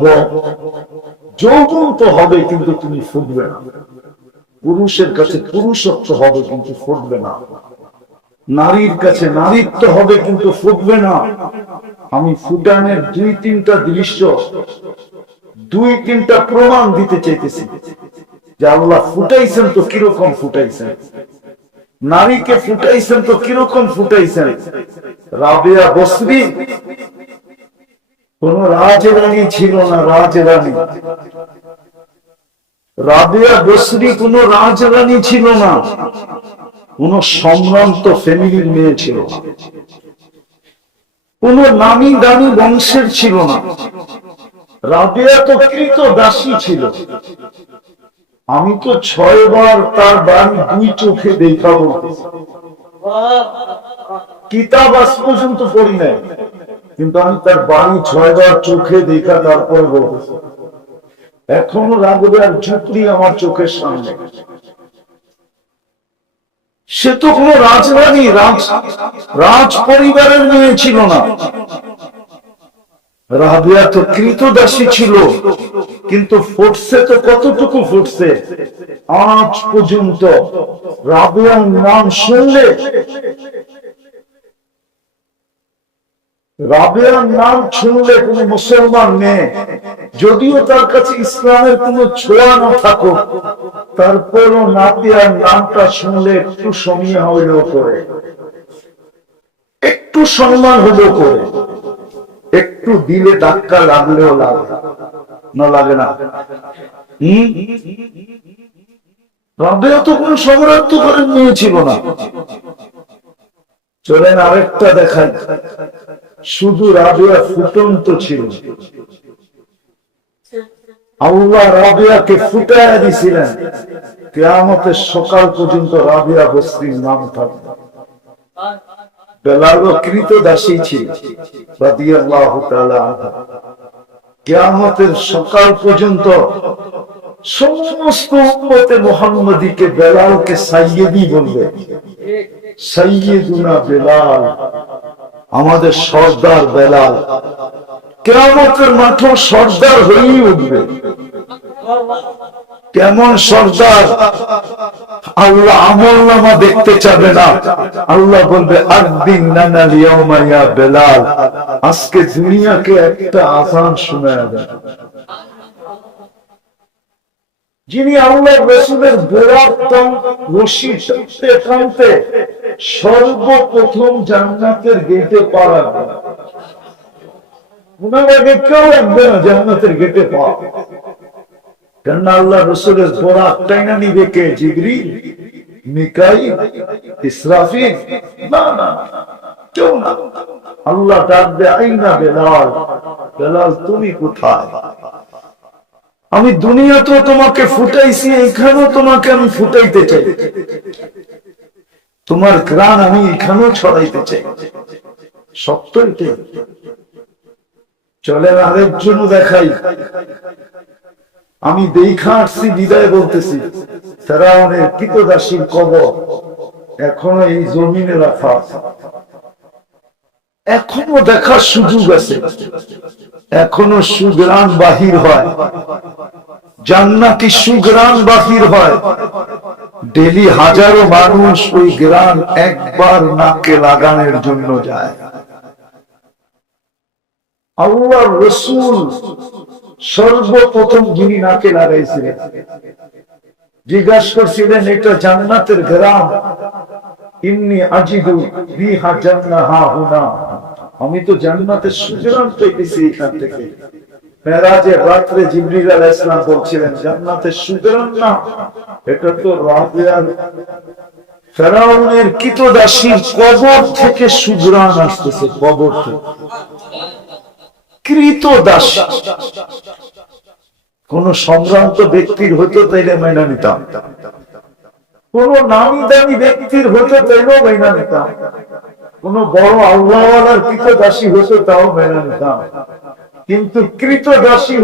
যুবক, যৌবন তো হবে কিন্তু তুমি ফুটবে না। পুরুষের কাছে পুরুষত্ব হবে কিন্তু ফুটবে না, নারীর কাছে নারীত্ব হবে কিন্তু ফুটবে না। আমি ফুটানের দুই তিনটা দৃশ্য, দুই তিনটা প্রমাণ দিতে চাইতেছি যে আল্লাহ ফুটাইছেন তো কিরকম ফুটাইছেন, নারীকে ফুটাইছেন তো কিরকম ফুটাইছেন। রাবেয়া বসরি কোন রাজরানী ছিল না, রাজরানী রাবেয়া বসরি কোন রাজরানী ছিল না, কোন সম্ভ্রান্ত ফ্যামিলির মেয়ে ছিল না, কোন নামি দামি বংশের ছিল না। রাবেয়া তো কৃত দাসী ছিল। আমি তো 6 বার তার বাড়ি দুই চোখে দেখা বলতেছি, কিতাব আজ পর্যন্ত পড়ি নাই, কিন্তু আমি তার বাড়ি 6 বার চোখে দেখা তারপরে বলতেছি। এখনো রাবেয়ার ঝুঁকড়ি আমার চোখের সামনে। সে তো কোন রাজরানী, রাজ পরিবারের মেয়ে ছিল না। রাবেয়া তো কৃতদাসী ছিল, কিন্তু ফুটছে তো কতটুকু ফুটছে। আজ পর্যন্ত রাবেয়ার নাম শুনলে, রাবেয়ার নাম শুনলে কোন মুসলমান মেয়ে, যদিও তার কাছে ইসলামের কোন ছোঁয়া না থাকুক, তারপরও রাবেয়ার নামটা শুনলে একটু সমীহ হইলেও করে, একটু সম্মান হলেও করে, একটু দিলে ধাক্কা লাগলেও লাগে না, লাগে না? রাবেয়া তো কোন সম্রাট করে নিয়েছিল না। চলেন আরেকটা দেখাই। শুধু রাবেয়া ফুটন্ত ছিল, আল্লাহ রাবেয়াকে ফুটাইয়া দিছিলেন, কিয়ামতের সকাল পর্যন্ত রাবেয়া বসরির নাম থাকবে। বেলাল কৃতদাসী ছিল রাদিয়াল্লাহু তাআলা আনহা। কিয়ামতের সকাল পর্যন্ত সমস্ত উম্মতে মুহাম্মাদীকে বেলালকে সাইয়্যিদি বলবে। সাইয়্যিদুনা বেলাল, আমাদের সর্দার বেলাল। কিয়ামতের মাঠে সর্দার হয়েই উঠবে। কেমন সর্দার? আল্লাহ আমলনামা দেখতে চাবে না, আল্লাহ বলবে আযদিন লানাল ইয়াওমা ইয়া বেলাল, আজকে দুনিয়াকে একটা আযান শোনায়া দেন। যিনি আল্লাহর রাসূলের গোলাপ রশি টানতে টানতে সর্বপ্রথম জান্নাতের গেটে পা রাখবেন, ওনার আগে কেউ রাখবে না জান্নাতের গেটে পা। কেন আল্লাহ রাসূলের গোলাপ টাইনা নিবে কে? জিবরিল, মিকাইল, ইসরাফিল? না না, কেউ না। আল্লাহ ডাকবে আইনা বেলাল, বেলাল তুমি কোথায়? আমি দুনিয়াতে তোমাকে ফুটাইছি, এখানেও তোমাকে আমি ফুটাইতে চাই, তোমার ঘ্রাণ আমি এখানেও ছড়াইতে চাই। সত্য এটাই। চলেন আরেকজনও দেখাই। আমি দেখা আসছি বিদায় বলতেছি, ফেরাউনের কৃতদাসীর কবর এখনো এই জমিনে রাখা আছে, এখনো দেখার সুযোগ আছে, এখনো সুগ্রাণ বাহির হয়, জান্নাতি সুগ্রাণ বাহির হয়। ডেলি হাজারো মানুষ ওই গ্রাণ একবার নাকে লাগানোর জন্য যায়। আল্লাহর রাসূল সর্বপ্রথম যিনি নাকে লাগাইছিলেন, জিজ্ঞাসা করছিলেন এটা জান্নাতের গ্রাম, ইন্নী আজিদু রিহা জান্নাহা হুনা, আমি তো জান্নাতের সুগ্রাণ পেয়েছি এখান থেকে। মেরাজের রাত্রে জিবরিল আলাইহিস সালাম বলছিলেন জান্নাতের সুগ্রাণ না, এটা তো রাবেয়ার ফেরাউনের কৃতদাসীর কবর থেকে সুগ্রাণ আসতেছে, কবর থেকে। কৃতদাসী কোন সম্ভ্রান্ত ব্যক্তির হতো তাইলে মাইনা নিতাম, কোন নামি দামি ব্যক্তির হতো তাইলেও মাইনা নিতাম, কোন বড় আল্লাহওয়ালার কৃতদাসী হতো তাও মেনে নিতাম। কিন্তু কৃতদাসী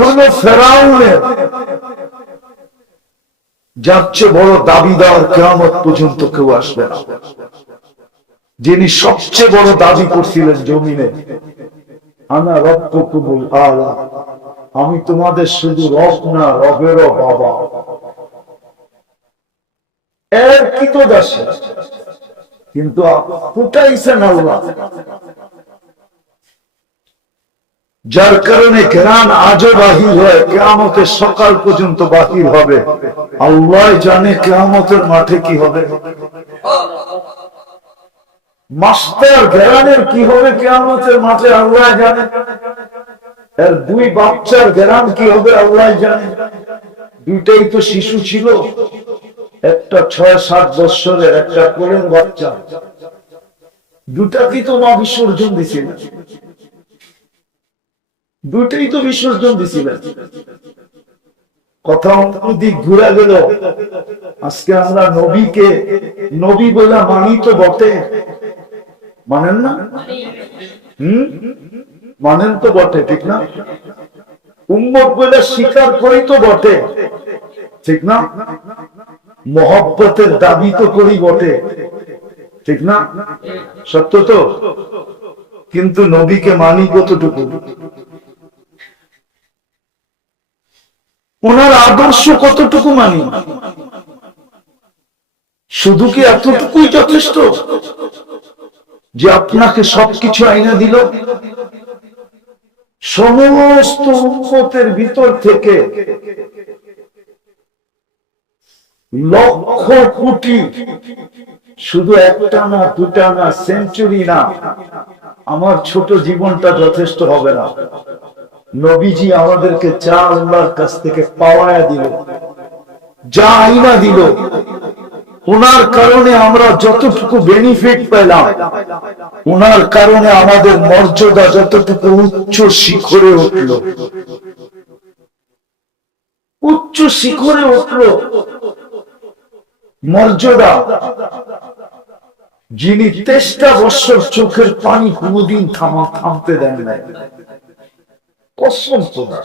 হলো ফেরাউনের, যার চেয়ে বড় দাবিদার কিয়ামত পর্যন্ত কেউ আসবে না। যিনি সবচেয়ে বড় দাবি করছিলেন জমিনে, আনা রব্বুকুমুল আলা, আমি তোমাদের শুধু রব না, রবেরও বাবা। এর কি তো দাসী, কিন্তু ফুটাইছেন আল্লাহ, যার কারণে ঘ্রাণ আজও বাহির হয়, কিয়ামতের সকাল পর্যন্ত বাহির হবে। আল্লাহ জানে কিয়ামতের মাঠে কি হবে। মাস্টার ঘেরানের কি হবে কিয়ামতের মাঠে, আল্লাহ জানে। এর দুই বাচ্চার ঘেরান কি হবে, আল্লাহ জানে। দুইটাই তো শিশু ছিল, একটা 6-7 বৎসরের, একটা কোলের বাচ্চা। দুটাকেই তো মা বিসর্জন দিছিলেন, দুটাই তো বিসর্জন দিছিলেন। কথা দিক ঘুরে গেল। আজকে আমরা নবীকে নবী বলে মানি তো বটে, মানেন না? মানেন তো বটে, ঠিক না? উম্মত বলে স্বীকার করি তো বটে, ঠিক না? মহব্বতের দাবি তো করি বটে, ঠিক না? সত্য তো। কিন্তু নবীকে মানি কতটুকু, ওনার আদর্শ কতটুকু মানি? শুধু কি এতটুকুই যথেষ্ট যে আপনাকে সবকিছু আইনা দিল? সমস্ত উম্মতের ভিতর থেকে লক্ষ কোটি, শুধু একটা না, দুটা না, সেঞ্চুরি না, আমার ছোট জীবনটা যথেষ্ট হবে না। নবীজি আমাদেরকে যা আল্লাহর কাছ থেকে পাওয়ায়া দিল, যা আইনা দিল, ওনার কারণে আমরা যতটুকু বেনিফিট পেলাম, ওনার কারণে আমাদের মর্যাদা যতটুকু উচ্চ শিখরে উঠল, উচ্চ শিখরে উঠল মর্যাদা। যিনি 23টা বছর চোখের পানি কোনদিন থামতে দেন নাই, কসম খোদা।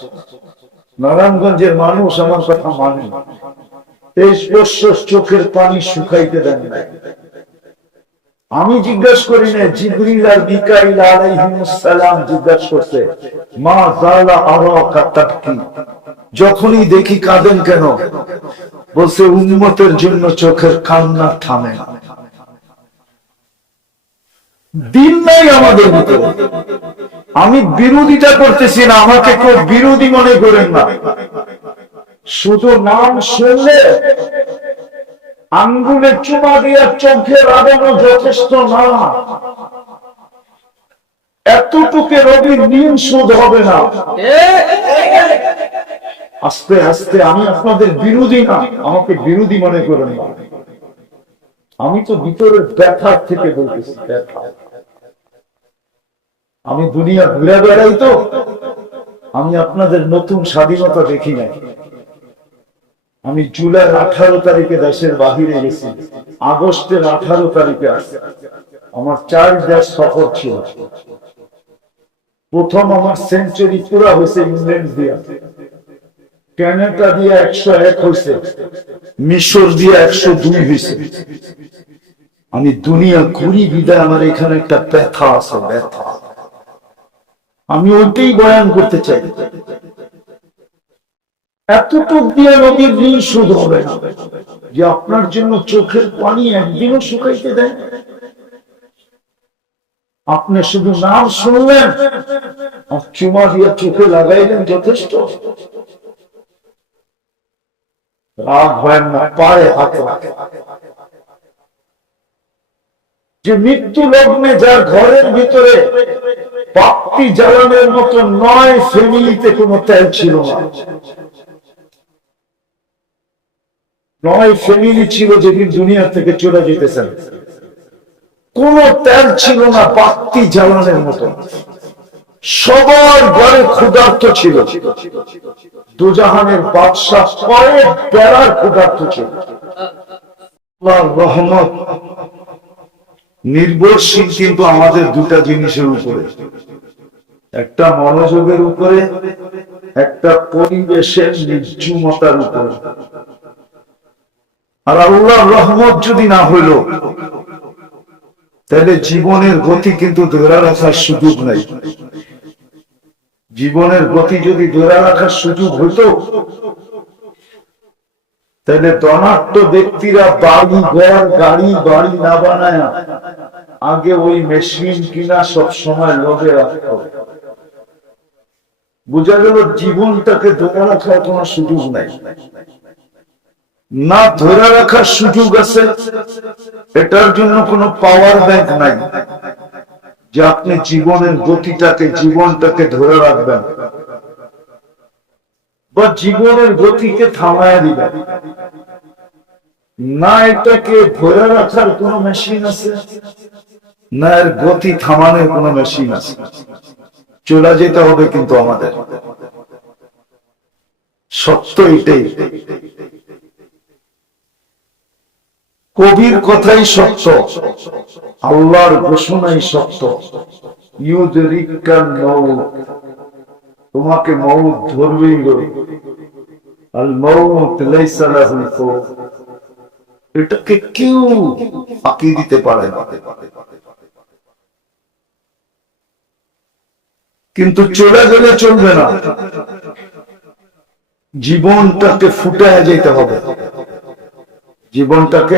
নারায়ণগঞ্জের মানুষ আমার কথা মানে, 23 বছর চোখের পানি শুকাইতে দেন নাই। আমি জিজ্ঞাসা করি না, জিবরিল আর মিকাইল আলাইহিস সালাম জিজ্ঞাসা করতে, মা জালা আরাকা তাবকি, যখনই দেখি কাঁদেন কেন? বলছে উম্মতের জন্য চোখের কান্না থামে না। দিন নাই আমাদের ভিতরে। আমি বিরোধিতা করতেছি না, আমাকে কেউ বিরোধী মনে করেন না। শুধু নাম শুনলে আঙ্গুলে চুমা দিয়ে চোখে লাগানো যথেষ্ট না, এতটুকু রবির ঋণ শোধ হবে না। আস্তে আস্তে, আমি আপনাদের বিরোধী না, আমাকে বিরোধী মনে করেন না। আমি তো ভিতরের ব্যথার থেকে বলতেছি, ব্যথা। আমি দুনিয়া ঘুরে বেড়াই তো, আমি আপনাদের নতুন স্বাধীনতা দেখি নাই। আমি জুলাই 18 তারিখে দেশের বাহিরে গেছি, আগস্টের 18 তারিখে আসছি। আমার 4 দেশ সফর ছিল। প্রথম আমার সেঞ্চুরি পুরা হয়েছে ইংল্যান্ড দিয়া, কানাডা দিয়ে 101 হয়েছে, মিশর দিয়ে 102 হয়েছে। আমি দুনিয়া ঘুরি বিদায়, আমার এখানে একটা ব্যথা আছে, ব্যথা। আমি ওইটাই বয়ান করতে চাই। এতটুক দিয়ে নবীর ঋণ শোধ হবে না যে আপনার জন্য চোখের পানি একদিনও শুকাইতে দেয়। আপনি শুধু নাম শুনলেন আর চুমা দিয়ে চোখে লাগাইলেন, যথেষ্ট। রাগ হয় না, পায়ে হাত রাখে। যে মৃত্যু লগ্নে যার ঘরের ভিতরে বাতি জ্বালানোর মতো 9 ফ্যামিলিতে কোনো তেল ছিল না। 9 ফ্যামিলি ছিল যেদিন দুনিয়া থেকে চলে যেতেছেন, কোন তেল ছিল না বাতি জ্বালানোর মতো। সবার ঘরে ক্ষুধার্ত ছিল। দুজাহানের বাদশাহ কয়েক বেড়ার ক্ষুধার্ত ছিল। আল্লাহর রহমত নির্ভরশীল কিন্তু আমাদের দুটা জিনিসের উপরে, একটা মনোযোগের উপরে, একটা পরিবেশের নির্জুমতার উপরে। আর আল্লাহর রহমত যদি না হইল, তাহলে জীবনের গতি কিন্তু ধরে রাখার সুযোগ নাই। জীবনের গতি যদি ধরে রাখার সুযোগ হইতো, তাহলে ধনাঢ্য ব্যক্তিরা বাড়ি ঘর গাড়ি বাড়ি না বানায় আগে ওই মেশিন কিনা সব সময় লোভে রাখত। বোঝা গেল জীবনটাকে ধরে রাখার কোন সুযোগ নাই। না ধরে রাখার সুযোগ আছে, এটার জন্য কোন পাওয়ার ব্যাংক নাই যে আপনি জীবনের গতিটাকে জীবনটাকে ধরে রাখবেন বা জীবনের গতিকে থামায় দিবেন। না এটাকে ধরে রাখার কোন মেশিন আছে, না এর গতি থামানোর কোন মেশিন আছে। চলে যেতে হবে কিন্তু আমাদের, সত্য এটাই। কবির কথাই সত্য, আল্লাহর ঘোষণাই সত্য। ইউদরিকাল মউত, তোমাকে মউত ধরবেই ধরবে। আল মউত লাইসা লাহু ফাওত, এটাকে কেউ ফাঁকি দিতে পারে না। কিন্তু চলে গেলে চলবে না, জীবনটাকে ফুটায় যেতে হবে, জীবনটাকে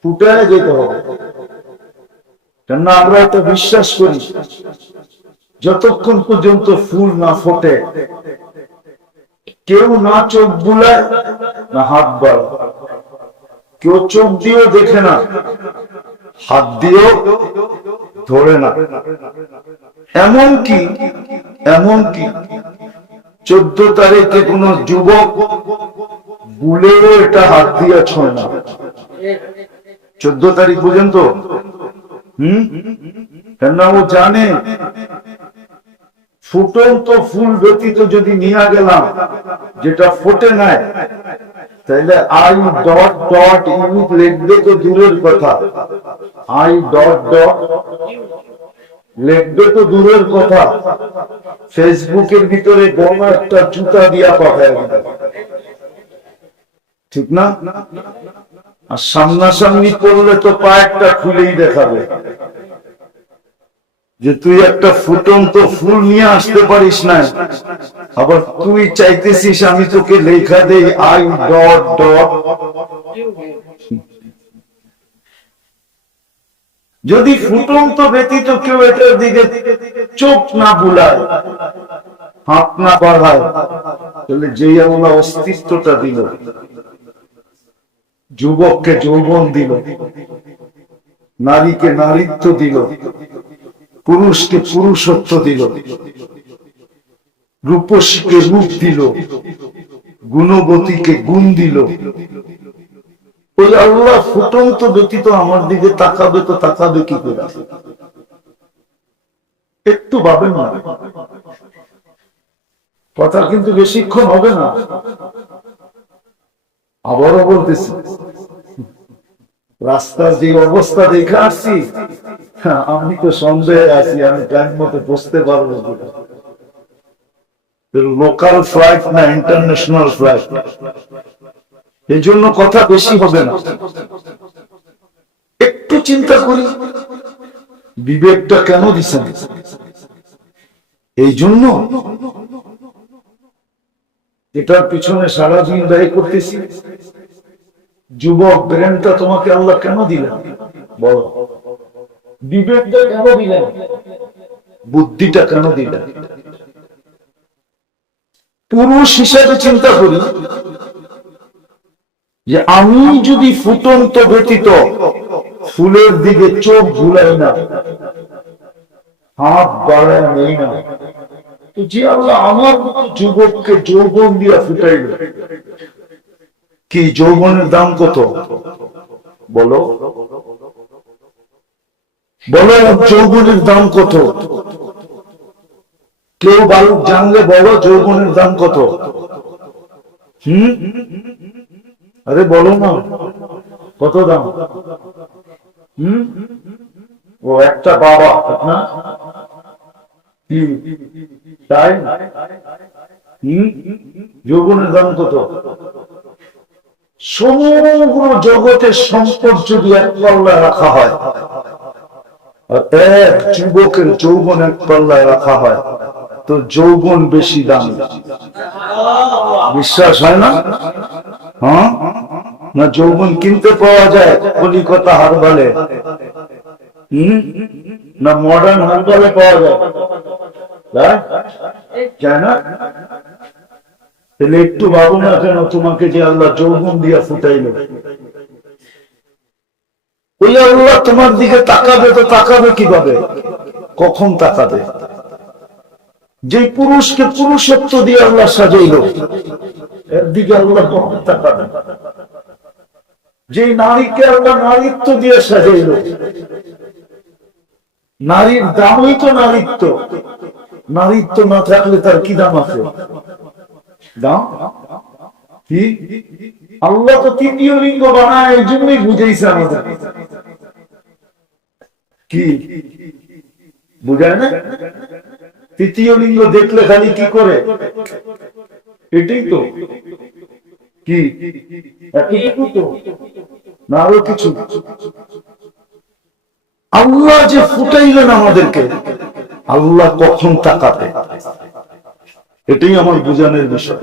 ফুটায় যেতে হবে। কেননা আমরা এটা বিশ্বাস করি, যতক্ষণ পর্যন্ত ফুল না ফোটে, কেউ না চোখ বুলায় না হাত বাড়ায়, কেউ চোখ দিয়েও দেখে না, হাত দিয়েও ধরে না। এমনকি 14 তারিখে কোন যুবক বুলেও এটা হাত দিয়ে ছয় না। 14 তারিখ পর্যন্ত কেননা ও জানে ফুটন্ত ফুল ব্যতীত যদি নিয়ে গেলাম যেটা ফোটে নাই, তাহলে আই ডট ডট ইউ লিখবে তো দূরের কথা, আই ডট ডট লিখবে তো দূরের কথা, ফেসবুকের ভিতরে বড় একটা জুতা দিয়া পাঠায়, ঠিক না? আর সামনাসামনি করলে তো পায়েরটা খুলেই দেখাবে যে তুই একটা ফুটন্ত ফুল নিয়ে আসতে পারিস না, আবার তুই চাইতেছিস আমি তোকে লেখা দেই আই ডট ডট। যদি ফুটন্ত ব্যতীত কেউ এটার দিকে চোখ না বুলায়, হাত না বাড়ায়, তাহলে যেই আল্লাহ অস্তিত্বটা দিল, যুবককে যৌবন দিল, নারীকে নারীত্ব দিল, পুরুষকে পুরুষত্ব দিল, রূপসীকে রূপ দিল, গুণবতীকে গুণ দিল, ওই আল্লাহ ফুটন্ত ব্যতীত আমার দিকে তাকাবে তো তাকাবে কি করে? একটু ভাবেন না, কথা কিন্তু বেশিক্ষণ হবে না। আবারও বলতেছি, রাস্তার যে অবস্থা দেখে আসছি, আমি তো সন্দেহে আছি আমি টাইম মতো বসতে পারবো। লোকাল ফ্লাইট না ইন্টারন্যাশনাল ফ্লাইট, এই জন্য কথা বেশি হবে না। একটু চিন্তা করি বিবেকটা কেন দিচ্ছেন, এই জন্য এটার পিছনে সারাদিন ব্যয় করতেছি। যুবক ব্রেনটা তোমাকে আল্লাহ কেন দিলেন বলো, বিবেকটা কেন দিলেন, বুদ্ধিটা কেন দিলেন? পুরুষ হিসেবে চিন্তা করি যে আমি যদি ফুটন্ত ব্যতীত ফুলের দিকে চোখ ভুলাই না, হাত বাড়ায় নেই না, তো যে আল্লাহ আমার মতো যুবককে যৌবন দিয়া ফুটাইল, কি যৌবনের দাম কত বলো, বলো যৌবনের দাম কত? কেউ বালক জানলে বলো যৌবনের দাম কত? আরে বলো না কত দাম? ও একটা বাবা না কি তাই? যৌবনের দাম কত? সমগ্র জগতের সম্পদ যদি এক পাল্লায় রাখা হয় আর এক যুবকের যৌবন এক পাল্লায় রাখা হয় তো যৌবন বেশি দামি। বিশ্বাস হয় না? হ্যাঁ, না যৌবন কিনতে পাওয়া যায় কলিকাতা হারবালে, না মডার্ন হারবালে পাওয়া যায়? যায় না? তাহলে একটু ভাবো না কেন তোমাকে যে আল্লাহ যৌবন দিয়া ফুটাইল, ওই আল্লাহ তোমার দিকে তাকাবে তো তাকাবে কিভাবে, কখন তাকাবে? যে পুরুষকে পুরুষত্ব দিয়ে আল্লাহ সাজাইল এর দিকে আল্লাহ কখন তাকাবে? যে নারীকে আল্লাহ নারীত্ব দিয়ে সাজাইল, নারীর দামই তো নারীত্ব, নারীত্ব না থাকলে তার কি দাম আছে? দাম কি? আল্লাহ তো তৃতীয় লিঙ্গ বানায়, এই জন্যই বুঝাইছে আমাদের। কি বুঝায় না? তৃতীয় লিঙ্গ দেখলে খালি কি করে? এটাই তো। কি এতটুকু তো না, আরো কিছু? আল্লাহ যে ফুটাইলেন আমাদেরকে, আল্লাহ কখন তাকাবে? এটাই আমার বুঝানোর বিষয়।